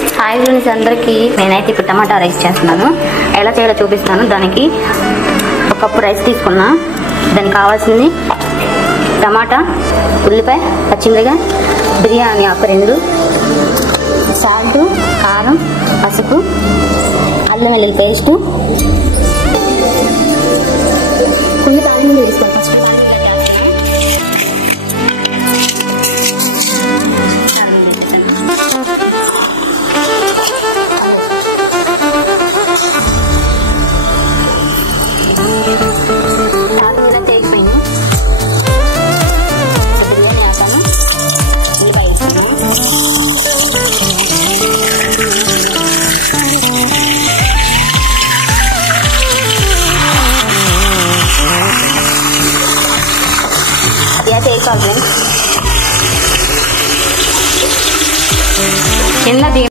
Hi friends అందరికీ, నేనైతే ఇప్పుడు టమాటా రైస్ చేస్తున్నాను. ఎలా చేయాలో చూపిస్తాను. దానికి ఒక కప్పు రైస్ తీసుకున్నా. దానికి కావాల్సింది టమాటా, ఉల్లిపాయ, పచ్చిమిరపకాయ, బిర్యానీ ఆకు 2, సాల్ట్, కారం, పసుపు, అల్లం వెల్లుల్లి పేస్టు,